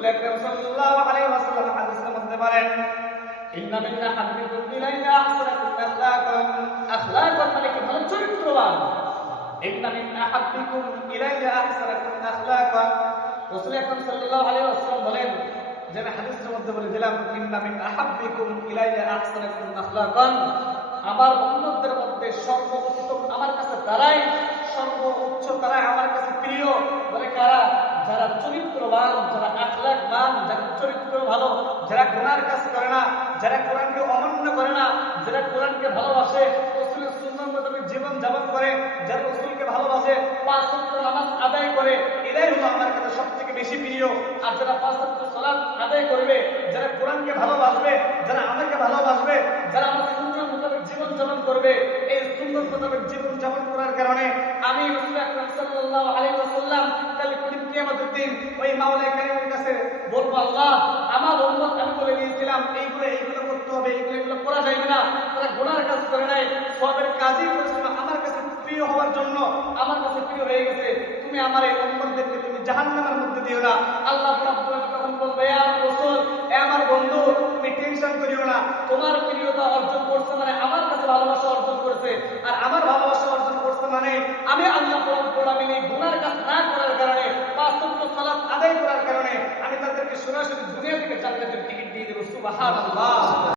রাসূল আকরাম সাল্লাল্লাহু আলাইহি ওয়াসাল্লাম হাদিসের মধ্যে বলেন, ইন্না মিন আহাব্বিকুম ইলাইয়া আহসানাকুম আখলাকান মানে কি ভালো চরিত্রবান। ইন্না মিন আহাব্বিকুম ইলাইয়া আহসানাকুম আখলাকান, রাসূল আকরাম সাল্লাল্লাহু আলাইহি ওয়াসাল্লাম বলেন, যে আমি হাদিসের মধ্যে বলে দিলাম, ইন্না মিন আহাব্বিকুম ইলাইয়া আহসানাকুম আখলাকান, আমার উম্মতদের মধ্যে সর্বোত্তম আমার কাছে তারাই, সর্বোচ্চ তারাই আমার কাছে প্রিয়। বলে কারা? যারা চরিত্রবান, যারা আখলাকবান, যারা চরিত্র ভালো, যারা গুনার কাজ করে না, যারা কোরআনকে অমান্য করে না, যারা কোরআনকে ভালোবাসে, রাসূলের সুন্নাহ মোতাবেক জীবন যাপন করে, যারা রাসূলকে ভালোবাসে, পাঁচ ওয়াক্ত নামাজ আদায় করে, এরাই হলো আমার কাছে সবথেকে বেশি প্রিয়। আর যারা পাঁচ ওয়াক্ত সালাত আদায় করবে, যারা কোরআনকে ভালোবাসবে, যারা আমাকে ভালোবাসবে, যারা আমার সুন্নাহ মোতাবেক জীবন যাপন করবে, এই সুন্নাহ মোতাবেক জীবন যাপন করার কারণে আমি রাসূল আকরাম সাল্লাল্লাহু আলাইহি ওয়াসাল্লাম কাল কিয়ামতের দিন ওই মাওলা কারীমের কাছে বলবো, আল্লাহ আমার উম্মত আমি বলে দিয়েছিলাম এইগুলো করতে হবে, এগুলো করা যাবে না, তারা গুনার কাজ করে নাই, সওয়াবের কাজই করেছিল, আমার কাছে প্রিয় হওয়ার জন্য আমার কাছে প্রিয় হয়ে গেছে, তুমি আমার এই উম্মতদেরকে তুমি জাহান্নামের মধ্যে দিও না। আল্লাহ রাব্বুল আলামিন তখন বলবে, ইয়া রাসূল, এ আমার বন্ধু, তুমি টেনশন করিও না, তোমার প্রিয়তা অর্জন করছে মানে আমার কাছে ভালোবাসা অর্জন করেছে, আর আমার ভালোবাসা অর্জন করছে মানে আমি আল্লাহ রাব্বুল আলামিন এই গুনার কাজ না করার কারণে, পাঁচ ওয়াক্ত সালাত আদায় করার কারণে আমি তাদেরকে সরাসরি দুনিয়া থেকে জান্নাতের টিকিট দিয়ে দেব। সুবহানাল্লাহ।